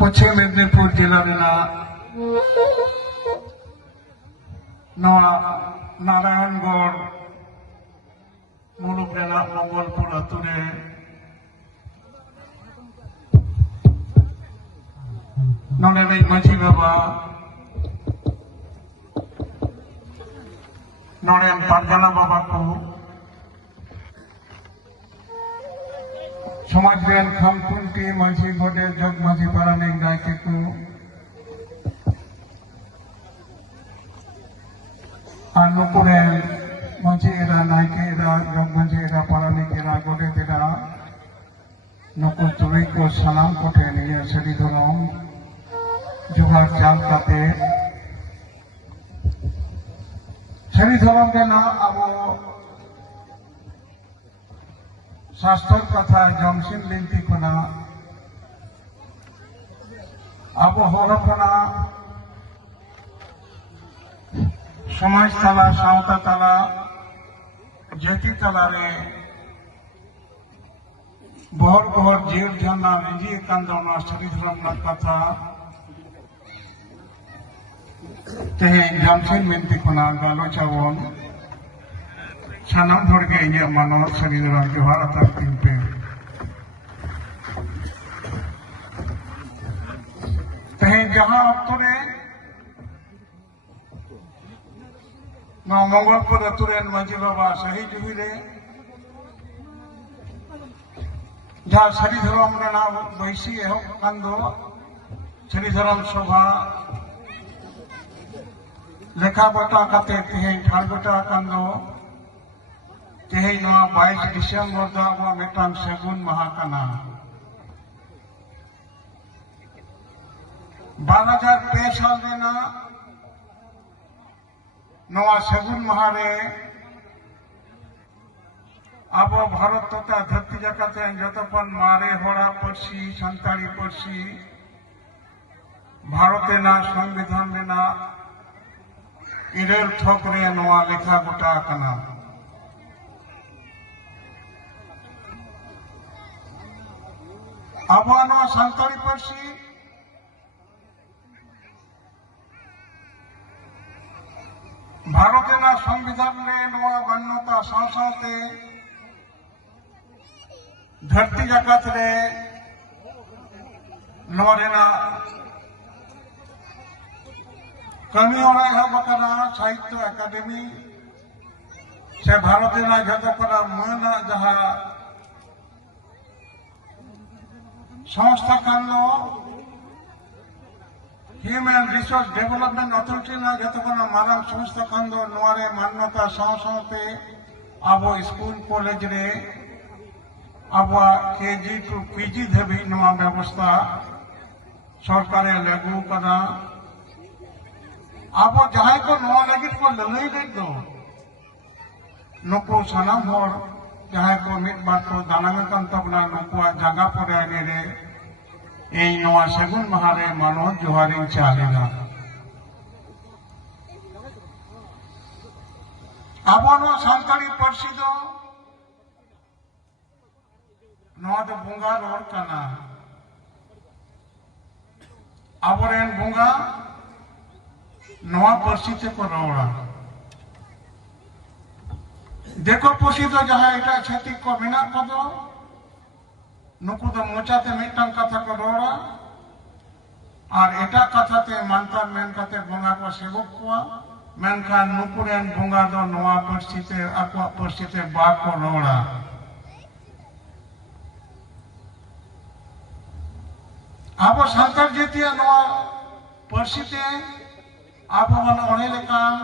पश्चिम मेदिनीपुर जिला नारायणगढ़ मुलुक मंगलपुर अतुरे माझी बाबा पाठगाना बाबा को समाज बेन खामखुंटी माझी घोड़े जग माझी पारानिक नायके को नुकुरे माझी एरा नायके एरा जग माझी एरा पारानिक एरा घोड़े तेरा नुकु तुरी को सलाम कोटे निये सड़ी धरम जुहार चाल काते सड़ी धरम देना अब शास्त्र कथा जमसिन लिंती खना अब हरपना समाज तला सावता तला जाति तला रे बहर बहर जीव झरना रिजी कांदोना सड़ी धर्म कथा तेहे जमसिन लिंती खना गालोचावन सानाम हर के इन्हें मानव शरीर जोहार अतर पे तेहे जहां अक्तरे मंगलपुर अतुरे माझी बाबा सही जुही रे जहां शरी धर्म रेना बैसी एहब कांदो शरी धर्म सभा लेखा बटा काते तेहे ठाड़ बटा कांदो तेहे 22 डिसेम्बर दा अब मेटांग सेगुन माहा काना 2002 साल देना नवा सेगुन माहा रे अब भारत तथा धरती जाकाते जतपन मारे होड़ा पर्सी संताली पर्सी भारत ना संविधान देना इरेल थोक रे नवा लेखा गोटा काना अब सानताली पार्सी भारत संविधान मान्यता साथे धरती जगत रे कमी साहित्य एकाडेमी से भारत जो मन जहाँ संस्था कांदो ह्यूमन रिसोर्स डेवलपमेंट अथॉरिटी जो मारांग संस्था कांदो नोरे मान्यता साथे अब स्कूल कॉलेज रे अब केजी टू पीजी धाबी व्यवस्था सरकारे लागू करा अब जहां को लगे को लड़ाई दो नुकु सानाम हर जहां को मिट बार को दानांग तबना नुकुआ जगह पर आने रे सेगुन माह रे मानो जोहारी चालेगा अब सानताली पार्सी दो बुंगा रोड काना अबरेन बुंगा नवा पार्सी ते को रोड़ा देखो पार्सी तो जहां एटा छाती को बिना को दो नुकु तो मोचाते मिटन कथा को रोड़ा और एटा कथा ते मानता मेन कते बुंगा को सेवक को मेनखान नुकुरेन बुंगा दो नवा पार्सी ते अक्वा पार्सी ते बा को रोड़ा अब सानताल जातिया नवा पार्सी ते अब मन अने लेकान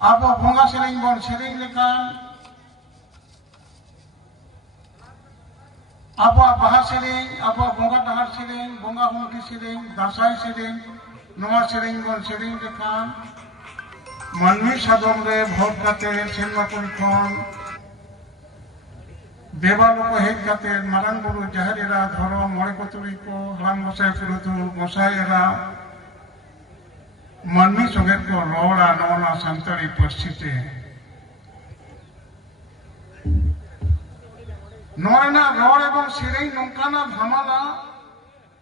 ᱟᱵᱚ ᱵᱚᱸᱜᱟ ᱥᱮᱨᱮᱧ ᱵᱚᱱ ᱥᱮᱨᱮᱧ ᱞᱮᱠᱷᱟᱱ ᱟᱵᱚᱣᱟᱜ ᱵᱟᱦᱟ ᱥᱮᱨᱮᱧ, ᱟᱵᱚᱣᱟᱜ ᱵᱚᱸᱜᱟ ᱰᱟᱦᱟᱨ ᱥᱮᱨᱮᱧ, ᱵᱚᱸᱜᱟ ᱦᱩᱢᱠᱤ ᱥᱮᱨᱮᱧ, ᱫᱟᱸᱥᱟᱭ ᱥᱮᱨᱮᱧ, ᱱᱚᱣᱟ ᱥᱮᱨᱮᱧ ᱵᱚᱱ ᱥᱮᱨᱮᱧ ᱞᱮᱠᱷᱟन ᱢᱟᱹᱱᱢᱤ ᱥᱟᱫᱚᱢ ᱨᱮ ᱵᱷᱳᱨ ᱠᱟᱛᱮ ᱥᱮᱱᱢᱟᱯᱩᱨ ᱠᱷᱚᱱ देवालों को हेज करते मारांग बुरु जहर एरा धरो मोड़े को तुरी को हलांग गोसाई पुरुतु गोसाई एरा मन्नी संगेत को रोड़ा नौना संतरी परिस्थिति नौना रोड़ एवं सिरेई नौकाना धमाला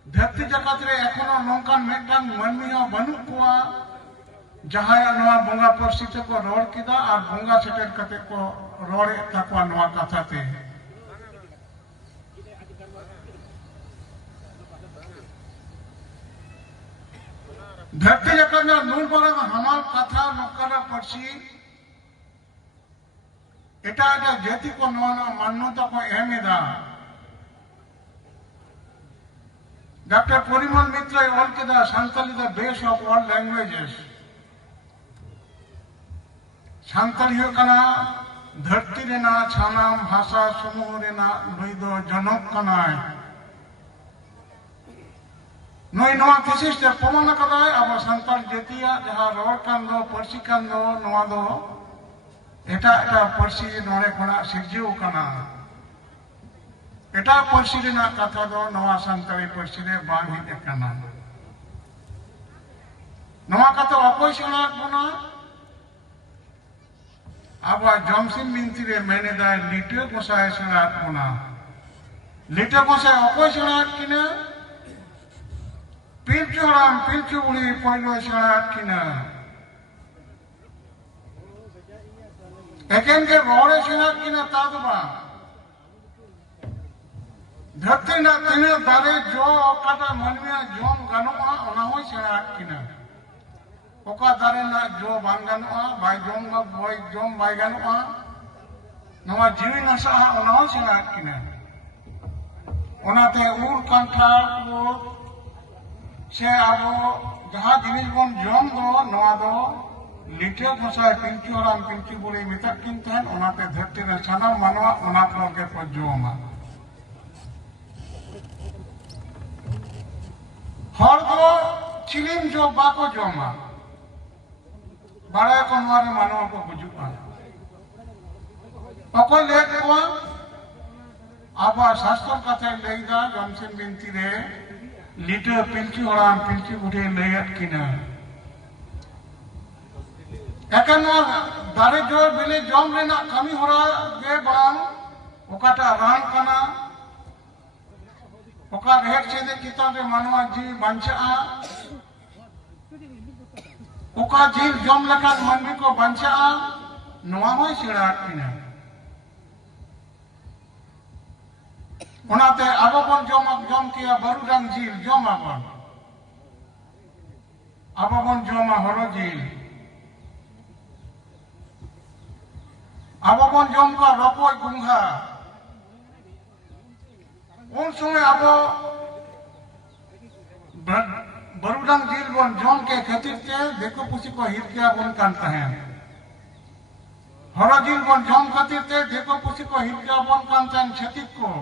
धरती जगत रे एखोनो नौकान मेटांग मन्नी हो बनु कुआ जहाया नवा बोंगा परिस्थिति को रोड़ किदा और बोंगा सेटेल कते को रोड़े तकवा नवा कथा ते धरती जगत में नूर बड़ा हमाल कथा नौकाना पर्सी एटा एटा जाति को नवाना मान्यता को एमेदा डॉक्टर परिमल मित्र ऑल के दा Santali the base of all languages Santali हो कना धरती रेना छानाम भाषा समूह रेना नई दो जनक कनाय नई नवा थीसिस ते प्रमाण कदाय अब संताल जातिया जहां रोड कान दो पर्सी कान दो नवा दो एटा एटा पर्सी नोड़े खना सिरजिउ कना एटा पर्सी रेना कथा दो नवा संताली पर्सी रे बांग हिट कना नवा कथा अकोय सेना बना अब जमसिन बिनती रे मैंने दा लिटे गोसाय सेना बना लिटे गोसाय अकोय सेना किना पिलचु हराम पिलचु बुढ़ी पहलो सेना किना एकेन के रोड़े सेना किना तादबा धरती ना तिने दारे जो काटा मनमिया जोम गानुआ ओना होय सेना किना ओका दारे ना जो बांग गानुआ बाय जोम गा बॉय जोम बाय गानुआ नवा जीवी नसा ओना होय सेना किना ओनाते उर कांठा को से आबो जहां जिनिस बन जोम दो नवा दो लिटे गोसाय पिंचु हराम पिंचु बुढ़ी मिता किन तहन ओनाते धरती रे सानाम मानवा ओना के को जोमा हर दो चिलिम जो बाको जोमा बड़ा को नवारे मानवा को बुजुआ अको ले को आबा शास्त्र कथे लेगा जमसिन बिनती रे लिटे पिंचु हराम पिंचु बुढ़ी लेयत किना एकान दारे जो बिले जम रेना कमी होरा गे बांग ओकाटा रान कना ओका रेट सेदे किताब रे मानवा जीव बंचा ओका जीव जम लखान मनवी को बंचा नवा होय सेड़ा किना ओनाते आबो बन जम किया बरुडांग जीव जम आबन आबो बन जमा हरो जीव आबो बन जम का रपय गुंघा उन समय आबो बरुडांग जीव बन जम के खातिर ते देखो पुसी को हिरकिया बन कान तहन हरो जीव बन जम खातिर ते देखो पुसी को हिरकिया बन कान तहन छतिक को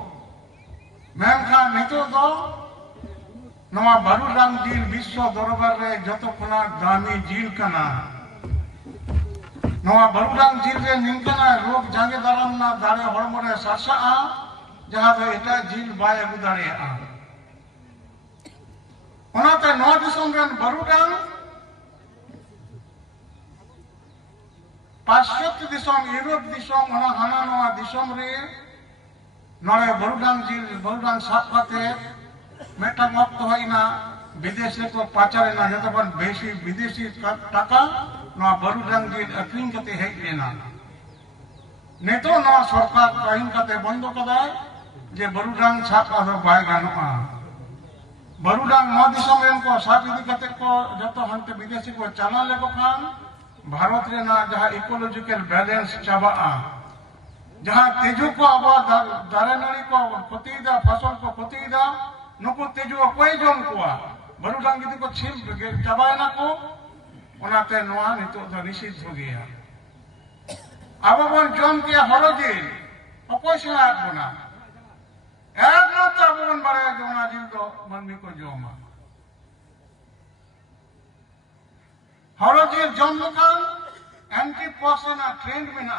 मेनखा नितो दो नवा बरुडांग जीव विश्व दरबार रे जतो खना दामी जीव कना नवा बरुडांग जीव रे निंकना रोग जागे दाराम ना दाड़े हड़मरे सासा जहां दो एटा जीव बाय अगु दाड़े ओनाते नवा दिसम रेन बरुडांग पाश्चात्य दिसम यूरोप दिसम ओना हाना नवा दिसम रे नोड़े बरुडांग जीव बरुडांग साफ काते मेटा वक्त होइना विदेश को पाचारेना जतो बन बेसी विदेशी टाका नवा बरुडांग जीव अक्रिंग कते हेज लेना नेतो नवा सरकार काहिन कते बंद कदाय जे बरुडांग साफ आदो बाय गानुआ बरुडांग नवा दिसम रेन को साफ इदी कते को जतो हंते विदेशी को चाला लेको खान भारत रेना जहां इकोलॉजिकल बैलेंस चाबा जहां तेजु को अब दारे नड़ी को पतिदा फसल को पतिदा नुको तेजु कोई जम कोआ बरुडांग गिदी को छिल चाबायना को ओनाते नवा नितो द निषिद्ध हो गया अब बन जम के हरो जिल अकोय सेड़ा बना एकमात्र अब बन बारे जोना जिल तो मनमी को जमा हरो जिल जम लखान एंटी पर्सन ट्रेंड मेना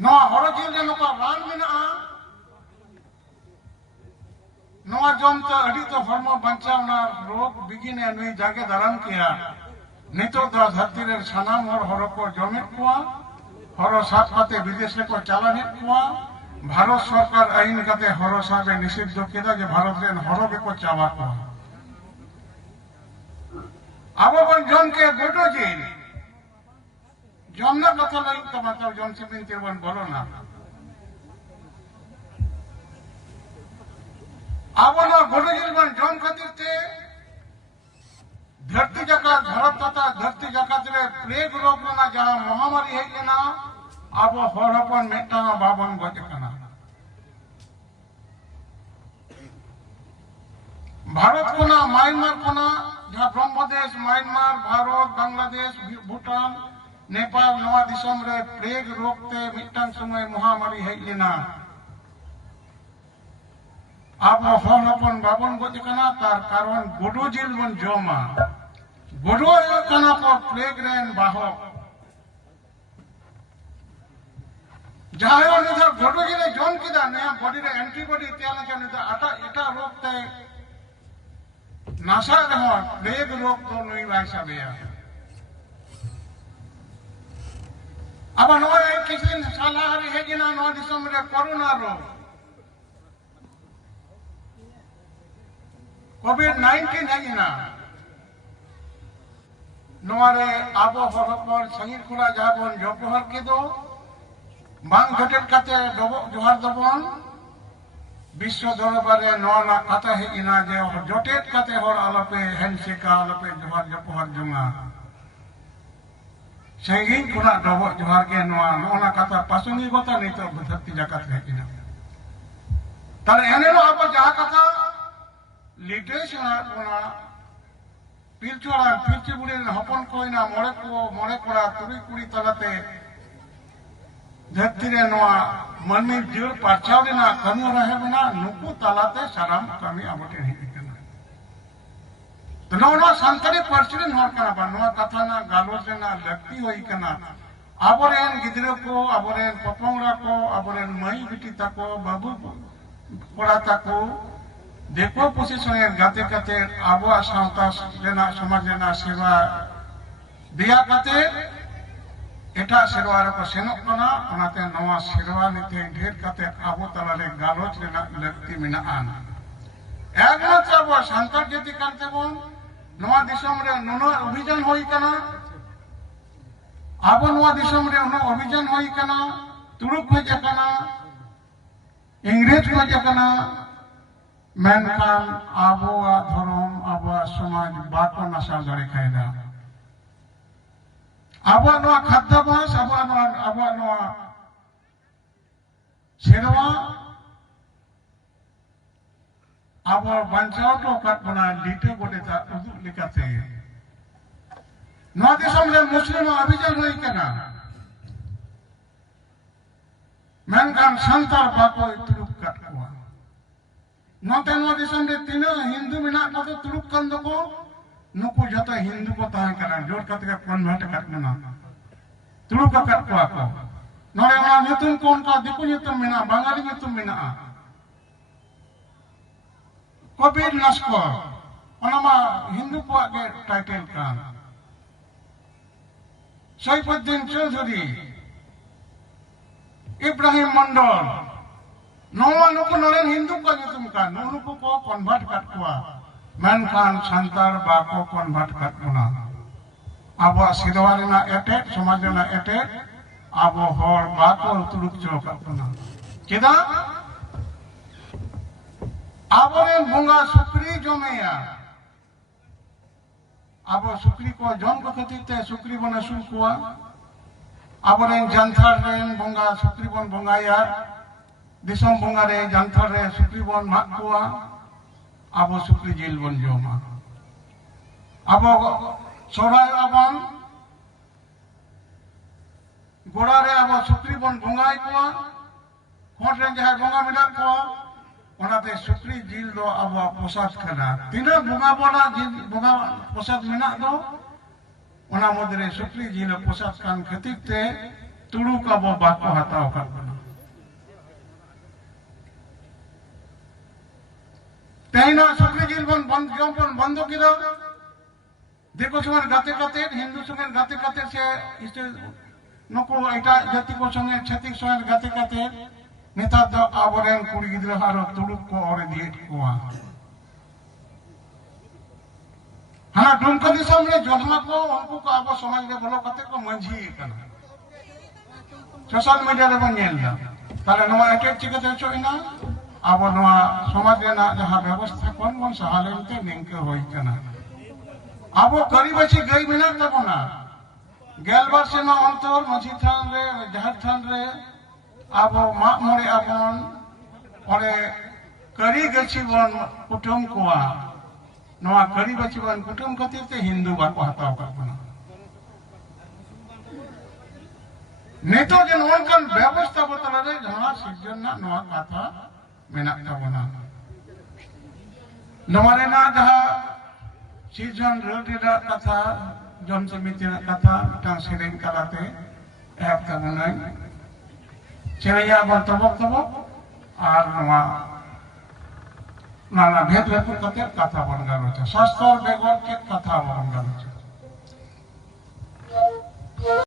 नो हरो जिल जे नुका रान मेना नवा जम तो अड़ी तो हरमो बंचावना रोग बिगिने नुई जागे दाराम किया नितो दो धरती रे सानाम और हरो को जमे कुआ हरो साथ खाते विदेश को चालाने कुआ भारत सरकार आईन काते हरो साबे निषिद्ध केदा जे भारत रेन हरो के को चावा कुआ अब बन जम के गोटो जिल जमना कथा लई तो मतलब जम सिबिन तिरवन बोलो ना आवना गोटो जिल बन जम खातिर ते धरती जगत भारत तथा धरती जगत रे प्लेग रोग ना जहां महामारी है लेना अब हरपन मेटा बाबन गज कना भारत को ना म्यांमार को ना जहां ब्रह्मदेश म्यांमार भारत बांग्लादेश भूटान नेपाल नवा दिसम रे प्लेग रोग ते मिटन समय महामारी है लेना अब हरपन बाबन गज कना तार कारण गोडो जिल बन जमा गोडो कना को प्लेग रेन बाहक जहां निधर गोडो जिले जम किदा नया बॉडी रे एंटीबॉडी त्याला के निधर आटा एटा रोग ते नासा रहो प्लेग रोग तो नई भाषा बेया अब नोए किसी साला हरी है जिना नो दिसम रे कोरोना रोग कोविड-19 है जिना नोरे आबो हरपर संगीत खुला जाबन जोहर के दो मांग घटेट काते जोहर दबन विश्व दरबारे नोना कथा है इना जे जोटेट काते हर आलपे हैंडशेका आलपे जोहर जोहर जुंगा संगीत खुला दबो जोहर के नोना कथा पासुनी गोता नहीं तो धरती जगत है इना ताले एने नो आबो जहा कथा लिटेश ना पिलचोड़ा पिलची बुढ़े हपन कोइना मोड़े कोड़ा तुरी कुड़ी तलाते धरती रे नोआ मनमी जीव पाचाव देना कमी रहे बिना नुकु तलाते साराम कमी आबटे नहीं कना तो नोना संतरी पर्चरी नोर कना बा नोआ कथा ना गालोच ना लगती होई कना आबोरेन गिदरे को आबोरेन पपोंगरा को आबोरेन मई बिटी तको बाबू कोड़ा तको देखो पोजिशने गाते गाते आबो सावता लेना समाज लेना सेवा दिया गाते एटा सेवा रे को सेनो कना ओनाते नवा सेवा निते ढेर गाते आबो तलाले गालोच लेना लगती मिना आन एकमात्र आबो संकर जति कांते बोन नवा दिसम रे नोनो अभियान होई कना आबो नवा दिसम रे नोनो अभियान होई कना तुरुक हो जकना इंग्रेज को जकना मेनखान आबोआ धर्म आबोआ समाज बाको नसाव दाड़े खायदा आबोआ नोआ खाद्याभ्यास आबोआ नोआ सेरवा आबो बांचाव तो काट बना लिटे गोटे ता उदुक लिकाते नोआ दिसम रे मुस्लिम अभियान होई कना मेनखान संतार बाको तुरुक काट कोआ नोते नो दिसम रे तीनो हिंदू मिना को तो तुरुक कन दको नुकु जतो हिंदू को ताहे करा जोर कत के कन्वर्ट करना तुरुक कट को नोरे मा नितुम कोन का दिकु नितुम मिना बांगाली नितुम मिना कोविड नस्को ओनामा हिंदू को के टाइटल कान सैफुद्दीन चौधरी इब्राहिम मंडल नोवा नुकु नोरेन हिंदू को नितुम का नुकु को कन्वर्ट कट को मेनखान संतार बाको कन्वर्ट कट कोना आबो सिरवा रेना एटे समाज रेना एटे आबो हर बाको तुरुक चो कट कोना केदा आबो रे भंगा सुक्री जमेया आबो सुक्री को जम को खतीते सुक्री बन सुल कोआ आबो रे जानथार रेन भंगा सुक्री बन भंगाया दिसम भंगा रे जानथार रे सुक्री बन माक कोआ आबो सुक्री जेल बन जमा आबो ᱥᱚᱨᱦᱟᱭᱚᱜᱼᱟᱵᱚᱱ ᱜᱚᱲᱟ ᱨᱮ ᱟᱵᱚ ᱥᱩᱠᱨᱤ ᱵᱚᱱ ᱵᱚᱸᱜᱟᱭ ᱠᱚᱣᱟ ᱦᱚᱲ ᱨᱮᱱ ᱡᱟᱦᱟᱸᱭ ᱵᱚᱸᱜᱟ ᱢᱮᱱᱟᱜ ᱠᱚᱣᱟ ᱚᱱᱟᱛᱮ ᱥᱩᱠᱨᱤ ᱡᱤᱞ ᱫᱚ ᱟᱵᱚᱣᱟᱜ ᱯᱨᱚᱥᱟᱫ ᱠᱟᱱᱟ ᱛᱤᱱᱟᱹᱜ ᱵᱚᱸᱜᱟ ᱵᱚᱱᱟᱜ ᱡᱤᱞ ᱵᱚᱸᱜᱟ ᱯᱨᱚᱥᱟᱫ ᱢᱮᱱᱟᱜ ᱫᱚ ᱚᱱᱟ ᱢᱩᱫᱽᱨᱮ ᱥᱩᱠᱨᱤ ᱡᱤᱞ ᱯᱨᱚᱥᱟᱫ ᱠᱟᱱ ᱠᱷᱟᱹᱛᱤᱨ ᱛᱮ ᱛᱩᱲᱩᱠ ᱟᱵᱚ ᱵᱟᱠᱚ ᱦᱟᱛᱟᱣ ᱟᱠᱟᱫ ᱵᱚᱱᱟ तेना सुक्री जिल बन जम बंद किया देखो संगे गाते गाते हिंदू संगे गाते गाते से इसे नुको एटा जाति को संगे छत्तीस संगे गाते गाते नेता दो आबरेन कुड़ी गिद्रा हारो तुड़ुक को और दिए कोआ हाना डुमका दिसम रे जोधमा को उनको को आबो समाज रे बोलो कते को मंझी कना सोशल मीडिया रे बन नेलदा ताले नवा एटे चिकते चोइना अब समाज जहाँ व्यवस्था कौन बन सहालेते निंके होई कना अब करीबी गई मेना तबना गेलबार सेमा अंतर मझी थान रे जहर थान रे अब माग मरे आबन ओरे करी गछि बन कुटुम कोआ नवा करी गछि बन कुटुम खातिर ते हिंदू बाको हताव करबना नेतो जन ओनकन व्यवस्था बतला रे जहां सिजन ना नवा कथा मेना ताबना नमारेना जहां सीजन रोडीरा कथा जन समितिना कथा मिटां सेरेन कलाते एप ताबनाय सेरेया बन तबक तबक आर नवा नाना भेद भेद कते कथा बन गालो छ शास्त्र बेगर के